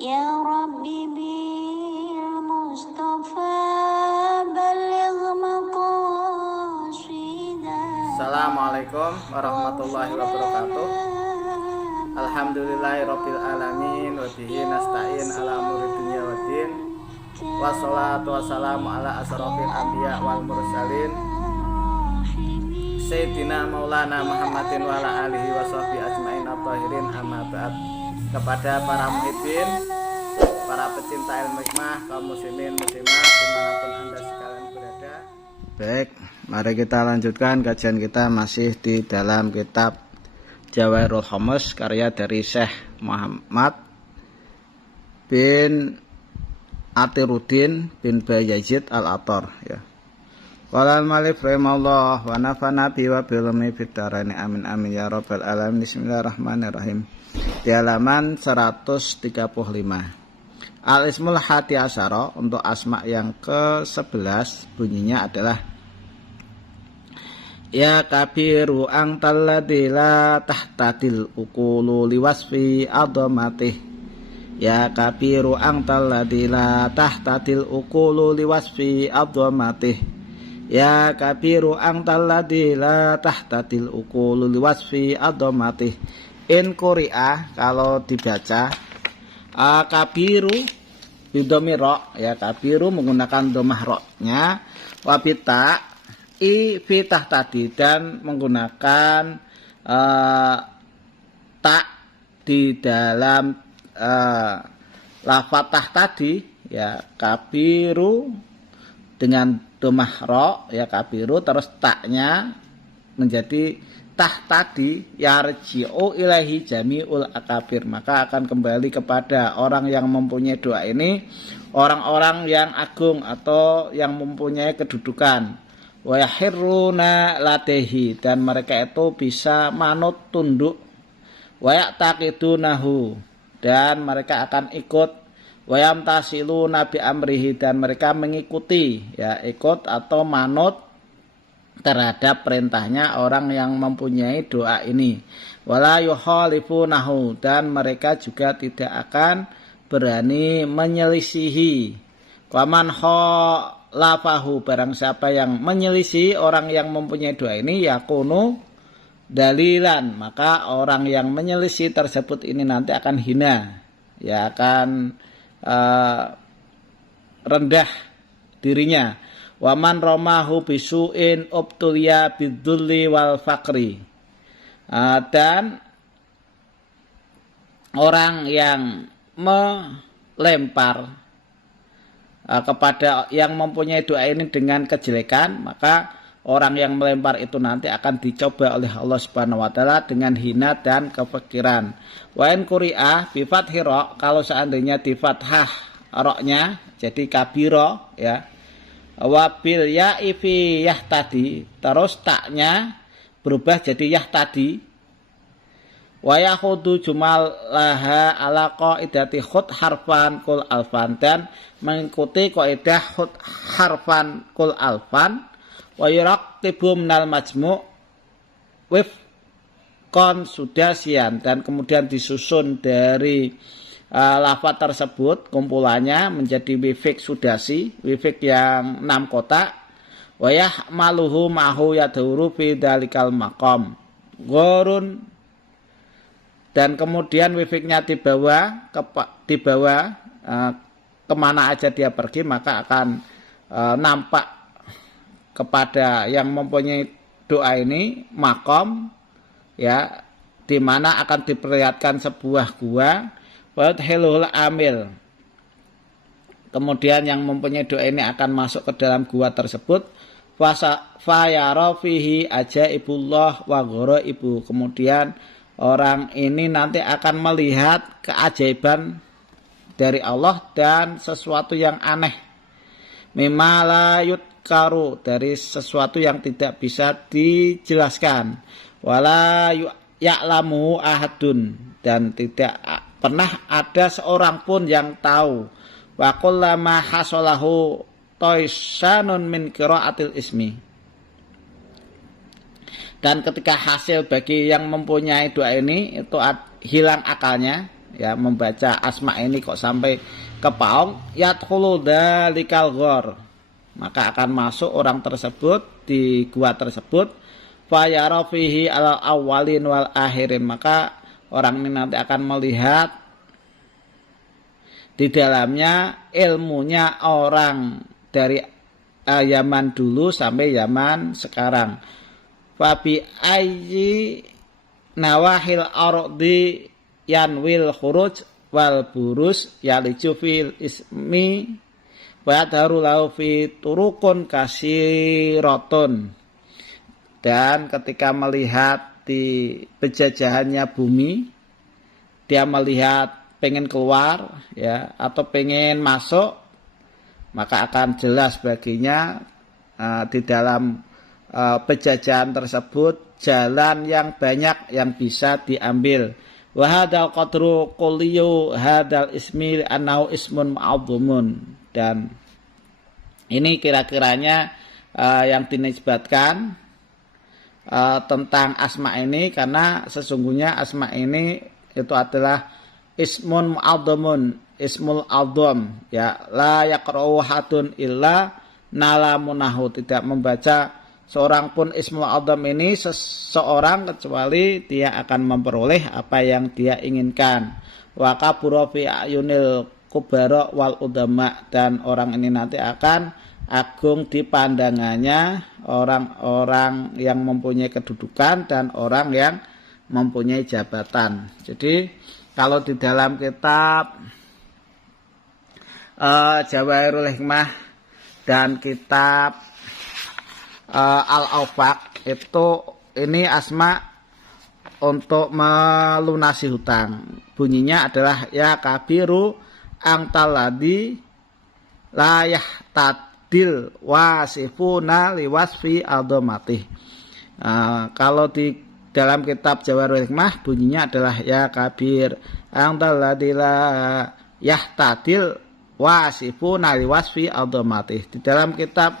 Ya Rabbi bil Mustafa baligh maqasidah. Assalamualaikum warahmatullahi wabarakatuh. Alhamdulillahirabbil alamin wa bihi nasta'in ala umuri dunya waddin. Wassalatu wassalamu ala asrofil anbiya wal mursalin Sayyidina Maulana Muhammadin wa ala alihi wa sahbihi ajmain at-tahirin, amma ba'd. Kepada para muhibbin, para pecinta ilmu hikmah, kaum muslimin muslimat dimanapun anda sekalian berada. Baik, mari kita lanjutkan kajian kita masih di dalam kitab Jawahirul Khamus karya dari Syekh Muhammad bin Atiruddin bin Bayazid Al-Attar, ya. Qala al-Malik rahimahullah wa nafa'ana bi wa bil ilmi fid dharain amin amin ya rabbal alamin. Bismillahirrahmanirrahim. Di halaman 135. Al-Ismul Hadi Asyara, untuk asma yang ke-11 bunyinya adalah Ya kabiru angtal ladzi la tahtadil uqulu liwasfi adhamatih. Ya kabiru angtal ladzi la tahtadil uqulu liwasfi adhamatih. Ya kabiru angtal ladzi la tahtadil uqulu liwasfi adhamatih. In quri'ah, kalau dibaca kabiru bidomir ro, ya, kabiru menggunakan domah ro-nya, wabita i fitah tadi, dan menggunakan tak di dalam lafadzah tadi, ya, kabiru dengan domah ro, ya, kabiru, terus taknya menjadi tah tadi, yarji'u ilahi jami'ul akabir, maka akan kembali kepada orang yang mempunyai doa ini, orang-orang yang agung atau yang mempunyai kedudukan. Wa yahirruna latehi, dan mereka itu bisa manut tunduk. Wa ya'taqidunahu, dan mereka akan ikut. Wa yamtasiluna bi amrihi, dan mereka mengikuti, ya, ikut atau manut terhadap perintahnya orang yang mempunyai doa ini. Wala yukhalifunahu, dan mereka juga tidak akan berani menyelisihi. Waman khalafahu, barang siapa yang menyelisih orang yang mempunyai doa ini, yakunu dalilan, maka orang yang menyelisih tersebut ini nanti akan hina, ya, akan rendah dirinya. Waman romahu bisuin ubtulia bidulli wal fakri, dan orang yang melempar kepada yang mempunyai doa ini dengan kejelekan, maka orang yang melempar itu nanti akan dicoba oleh Allah Subhanahu wa taala dengan hina dan kefakiran. Wa in quri'ah bi fathhi ra, kalau seandainya di fathah ra-nya jadi kabira, ya, wabil ya'i fi yahtadi, terus taknya berubah jadi yahtadi. Wa yakhudu jumal laha ala qaidati khud harfan kul alfan, dan mengikuti kaidah khud harfan kul alfan. Wa yuraqibu minal majmu' wif kon sudasian, dan kemudian disusun dari lafaz tersebut kumpulannya menjadi wifik sudasi, wifik yang 6 kotak. Wayah maluhu mahu yadhuru fi dalikal maqam gorun, dan kemudian wifiknya dibawa kemana aja dia pergi, maka akan nampak kepada yang mempunyai doa ini maqam, ya, di mana akan diperlihatkan sebuah gua. Wadhilul amil, kemudian yang mempunyai doa ini akan masuk ke dalam gua tersebut. Fayara fihi ajaibullah wa ghoraibu, kemudian orang ini nanti akan melihat keajaiban dari Allah dan sesuatu yang aneh. Mimma la yutkaru, dari sesuatu yang tidak bisa dijelaskan. Wala ya'lamu ahadun, dan tidak pernah ada seorang pun yang tahu. Wa kullama hasalahu toisanun min qiraatil ismi, dan ketika hasil bagi yang mempunyai doa ini itu hilang akalnya, ya membaca asma ini kok sampai ke paung, yadkhulu dzalikal ghor, maka akan masuk orang tersebut di gua tersebut, fayara fihi al awwalin wal akhirin, maka orang ini nanti akan melihat di dalamnya ilmunya orang dari zaman dulu sampai zaman sekarang. Fabi ayyi nawahil ardi yanwil khuruj wal burus yaliju fil ismi wa yadharu lahu fi turukun kasiratun. Dan ketika melihat di penjajahannya bumi, dia melihat pengen keluar ya atau pengen masuk, maka akan jelas baginya di dalam penjajahan tersebut jalan yang banyak yang bisa diambil. Wa hadzal qadru kulliyu hadzal ismi annahu ismun ma'dhumun. Dan ini kira-kiranya yang dinisbatkan tentang asma ini, karena sesungguhnya asma ini itu adalah ismun mu'adhamun, ismul adzam, ya, la yaqra'u hadun illa nalamunahu, tidak membaca seorang pun ismul adzam ini seseorang kecuali dia akan memperoleh apa yang dia inginkan. Wa kabura fi ayunil kubara wal udama, dan orang ini nanti akan agung di pandangannya orang-orang yang mempunyai kedudukan dan orang yang mempunyai jabatan. Jadi kalau di dalam kitab Jawahirul Hikmah dan kitab Al-Awfaq itu ini asma untuk melunasi hutang. Bunyinya adalah ya kabiru angtaladi layah tadil wasifuna liwasfi aldomatih. Kalau di dalam kitab Jawahirul Hikmah bunyinya adalah ya kabir angtaladi la yahtadil wasifuna liwasfi aldomatih. Di dalam kitab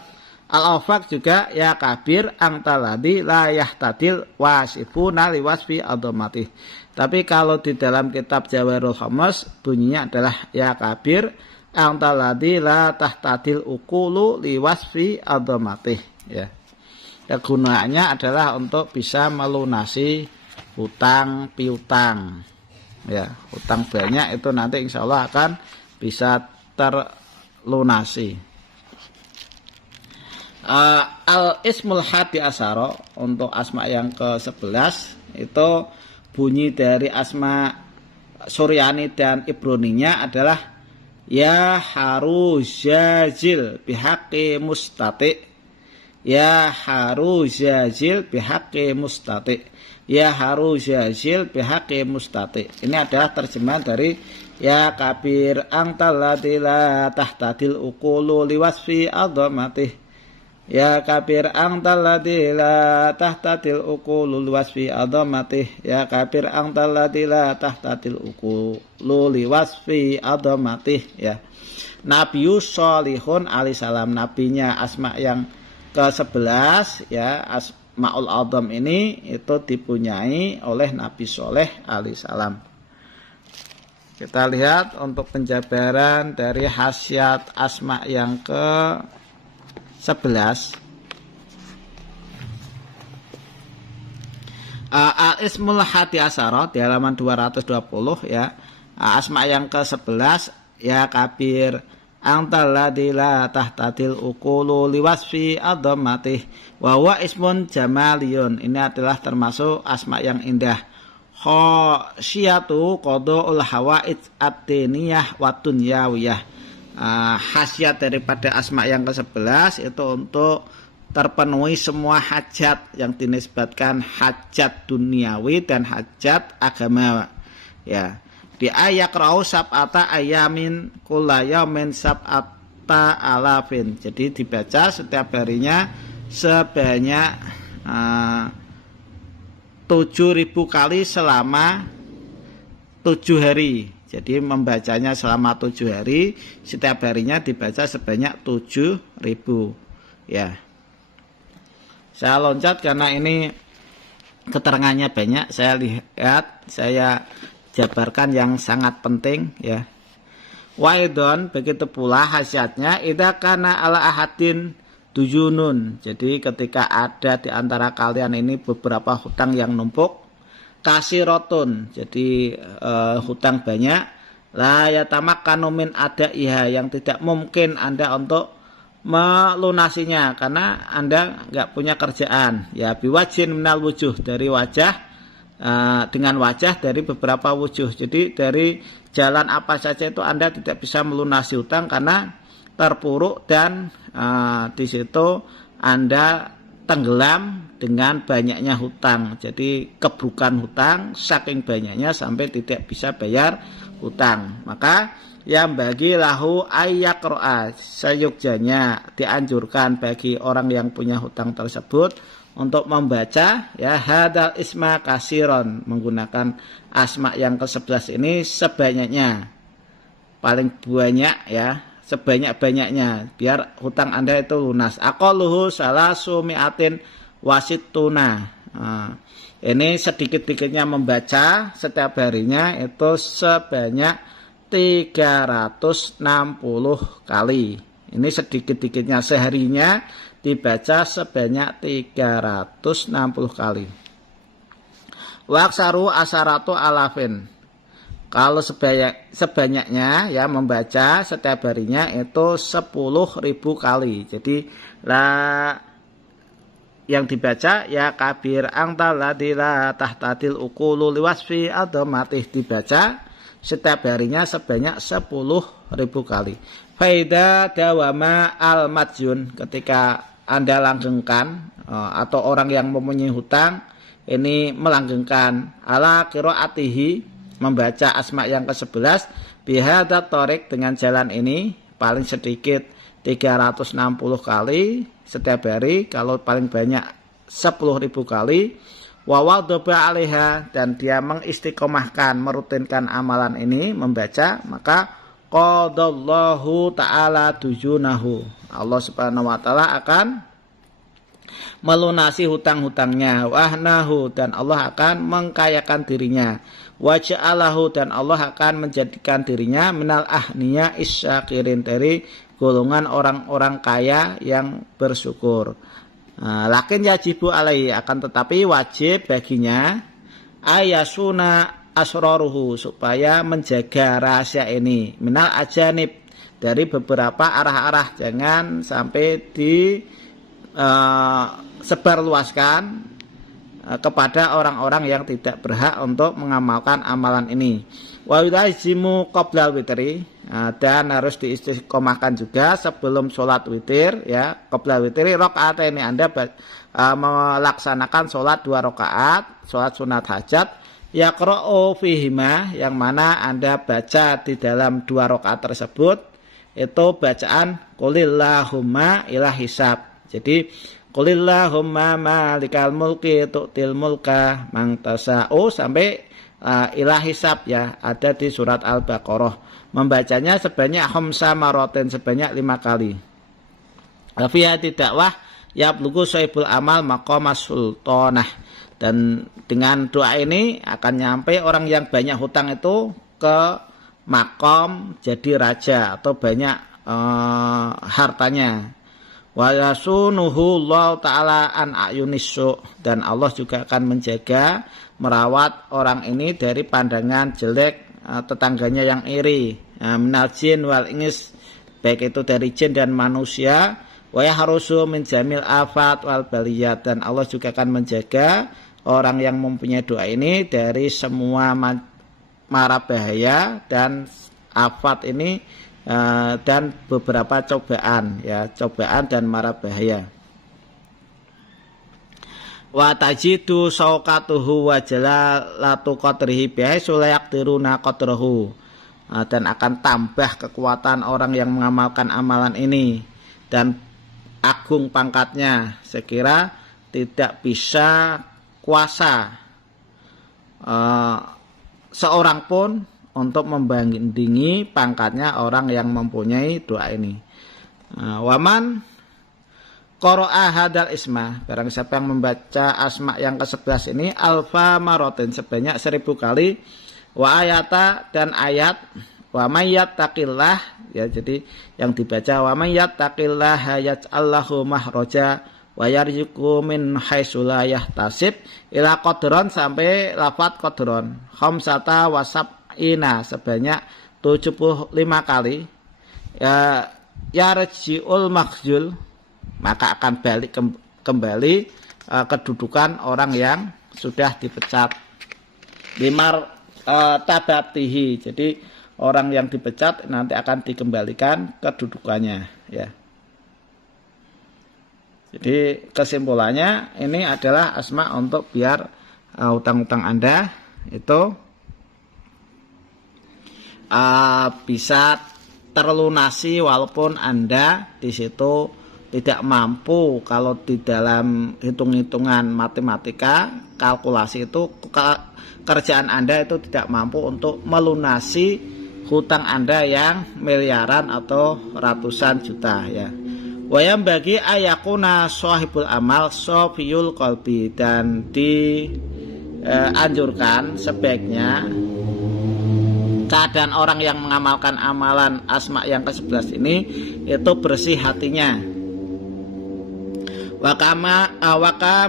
Al-Awfaq juga ya kabir angtaladi la yahtadil wasifuna liwasfi aldomatih. Tapi kalau di dalam kitab Jawahirul Khamas bunyinya adalah ya kabir angtaladi la tahtadil ukulu liwasfi aldomatih, ya. Kegunaannya adalah untuk bisa melunasi hutang piutang, ya, hutang banyak itu nanti insya Allah akan bisa terlunasi. Al-ismul hadi asyara, untuk asma yang ke-11 itu bunyi dari asma Suryani dan Ibroninya adalah ya haruzazil bihaqi mustati, ya haruzazil bihaqi mustati, ya haruzazil bihaqi mustati. Ini adalah terjemahan dari ya kabir angtalladzi la tahtadil uqulu liwasfi adhamatih, ya kabir angtalladzi la tahtadil uqulu liwasfi adhamatih, ya kabir angtalladzi la tahtadil uqulu liwasfi adhamatih, ya. Nabius Sholihun alaihi salam, nabinya asma yang ke-11, ya, Asmaul Adzam ini itu dipunyai oleh Nabi Soleh alaihissalam. Kita lihat untuk penjabaran dari khasiat asma yang ke-11. Al-Ismul Hadi Asyara di halaman 220, ya. Asma yang ke-11 ya kabir angtalladzi la tahtadil uqulu liwasfi adhammatih wa huwa ismun jamaliyun. Ini adalah termasuk asma yang indah. Khasyatu qadaul hawaij ad-diniyah wa dunyawiyah. Khasiat daripada asma yang ke-11 itu untuk terpenuhi semua hajat yang dinisbatkan hajat duniawi dan hajat agama, ya. Di ayat rau sab'ata ayamin kulla yaumin sab'ata alafin. Jadi dibaca setiap harinya sebanyak 7.000 kali selama 7 hari. Jadi membacanya selama 7 hari, setiap harinya dibaca sebanyak 7.000, ya. Saya loncat karena ini keterangannya banyak. Saya lihat, saya jabarkan yang sangat penting ya. Waidon, begitu pula khasiatnya idza kana ala ahadin dujunun. Jadi ketika ada di antara kalian ini beberapa hutang yang numpuk, kasirotun, jadi hutang banyak, la yatamakkanu min adaiha, yang tidak mungkin Anda untuk melunasinya karena Anda nggak punya kerjaan. Ya biwajin minal wujuh, dari wajah, dengan wajah dari beberapa wujuh. Jadi dari jalan apa saja itu Anda tidak bisa melunasi hutang karena terpuruk dan di situ Anda tenggelam dengan banyaknya hutang. Jadi keburukan hutang saking banyaknya sampai tidak bisa bayar hutang. Maka yang bagi lahu ayyaqra'a, seyogjanya dianjurkan bagi orang yang punya hutang tersebut untuk membaca ya hadal isma kasiron, menggunakan asma yang ke-11 ini sebanyaknya, paling banyak ya, sebanyak-banyaknya biar hutang Anda itu lunas. Aqalluhu salasu mi'atin wasittuna. Ini sedikit-dikitnya membaca setiap harinya itu sebanyak 360 kali. Ini sedikit-dikitnya, seharinya dibaca sebanyak 360 kali. Waksaru asaratu alafin. Kalau sebanyaknya ya membaca setiap harinya itu 10.000 kali. Jadi yang dibaca ya kabir angtal ladila tahtadil ukulu liwasfi adomatih, dibaca setiap harinya sebanyak 10.000 kali. Faida dawama al-madjun, ketika Anda langgengkan atau orang yang mempunyai hutang ini melanggengkan ala qiraatihi, membaca asma yang ke-11 bihadza thariq, dengan jalan ini paling sedikit 360 kali setiap hari, kalau paling banyak 10.000 kali. Wa wadaba 'alaiha, dan dia mengistiqomahkan, merutinkan amalan ini membaca, maka qadallahu ta'ala dujunahu, Allah subhanahu wa ta'ala akan melunasi hutang-hutangnya. Wahnahu, dan Allah akan mengkayakan dirinya. Waja'alahu, dan Allah akan menjadikan dirinya minal ahniya isyakirin, dari golongan orang-orang kaya yang bersyukur. Lakin yajibu alaihi, akan tetapi wajib baginya ayasuna asroruhu, supaya menjaga rahasia ini minal ajanib, dari beberapa arah-arah, jangan sampai disebarluaskan kepada orang-orang yang tidak berhak untuk mengamalkan amalan ini. Wa yudazimu qoblal witri, dan harus diistiqomahkan juga sebelum sholat witir ya. Qoblal witri rakaat ini Anda melaksanakan sholat 2 rakaat, sholat sunat hajat, yaqra'u fihima, yang mana Anda baca di dalam 2 rakaat tersebut itu bacaan qulillahumma ila hisab. Jadi qulillahumma malikal mulki tu'til mulka man tasa'u sampai ila hisab ya, ada di surat Al-Baqarah. Membacanya sebanyak khamsa maroten, sebanyak 5 kali. Fi dakwah yablugu sahibul amal maqamas sultanah, dan dengan doa ini akan nyampe orang yang banyak hutang itu ke makom jadi raja atau banyak hartanya. Wa yasunuhu Allah ta'ala an ayunisu, dan Allah juga akan menjaga, merawat orang ini dari pandangan jelek tetangganya yang iri, minal jin wal ins, baik itu dari jin dan manusia. Wa yahrusu min jamil afat wal baliyat, dan Allah juga akan menjaga orang yang mempunyai doa ini dari semua mara bahaya dan afat ini, dan beberapa cobaan ya, cobaan dan mara bahaya. Wa tajidu sauqatuhu wa jalalatu qadrihi bihaitsu la yaqdiruna qadrahu, dan akan tambah kekuatan orang yang mengamalkan amalan ini dan agung pangkatnya sekira tidak bisa kuasa seorang pun untuk membandingi pangkatnya orang yang mempunyai doa ini. Waman qara'a hadal isma, barang siapa yang membaca asma yang ke-11 ini alfa marotin, sebanyak 1000 kali, Wa ayata dan ayat wa may yattaqillah, ya, jadi yang dibaca wa may yattaqillah yaj'allahu mahraja wa yarzuqhu min haitsu la yahtasib ila qadron sampai lafaz qadron khamsata wa sab'ina sebanyak 75 kali. Ya yarji'ul makhzul, maka akan balik kembali kedudukan orang yang sudah dipecat. Limar tabatihi, jadi orang yang dipecat nanti akan dikembalikan kedudukannya, ya. Jadi kesimpulannya ini adalah asma untuk biar hutang-hutang Anda itu bisa terlunasi walaupun Anda di situ tidak mampu. Kalau di dalam hitung-hitungan matematika kalkulasi itu kerjaan Anda itu tidak mampu untuk melunasi hutang Anda yang miliaran atau ratusan juta, ya. Wayam bagi ayakuna sahibul amal sofiyul qalbi, dan dianjurkan sebaiknya keadaan orang yang mengamalkan amalan asma yang ke-11 ini itu bersih hatinya. Waka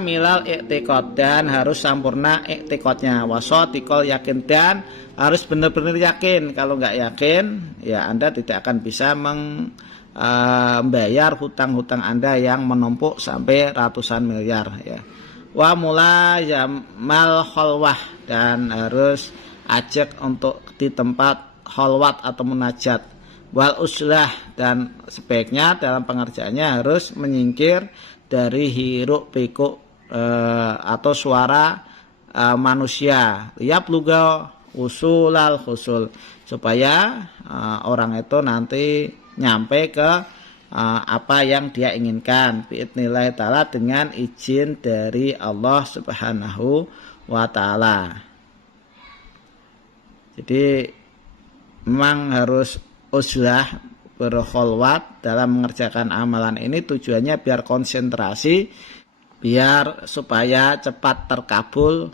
milal i'tiqad, dan harus sempurna i'tiqadnya. Wasotikol yakin, dan harus benar-benar yakin. Kalau nggak yakin, ya Anda tidak akan bisa membayar hutang-hutang Anda yang menumpuk sampai ratusan miliar, ya. Wa mula yamal khalwah, dan harus ajak untuk di tempat khalwat atau munajat. Wal uslah, dan sebaiknya dalam pengerjaannya harus menyingkir dari hiruk pikuk atau suara manusia. Liap luga usulal khusul, supaya orang itu nanti nyampe ke apa yang dia inginkan biidznillah ta'ala, dengan izin dari Allah Subhanahu wa ta'ala. Jadi memang harus uzlah, berkholwat dalam mengerjakan amalan ini, tujuannya biar konsentrasi, biar supaya cepat terkabul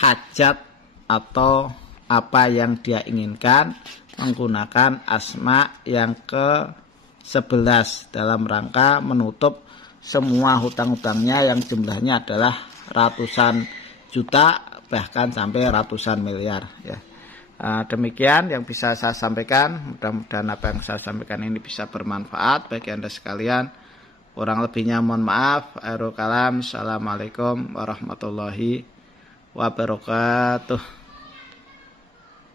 hajat atau apa yang dia inginkan menggunakan asma yang ke-11 dalam rangka menutup semua hutang-hutangnya yang jumlahnya adalah ratusan juta bahkan sampai ratusan miliar, ya. Demikian yang bisa saya sampaikan. Mudah-mudahan apa yang saya sampaikan ini bisa bermanfaat bagi Anda sekalian. Kurang lebihnya mohon maaf. Akhirul kalam. Assalamualaikum warahmatullahi wabarakatuh.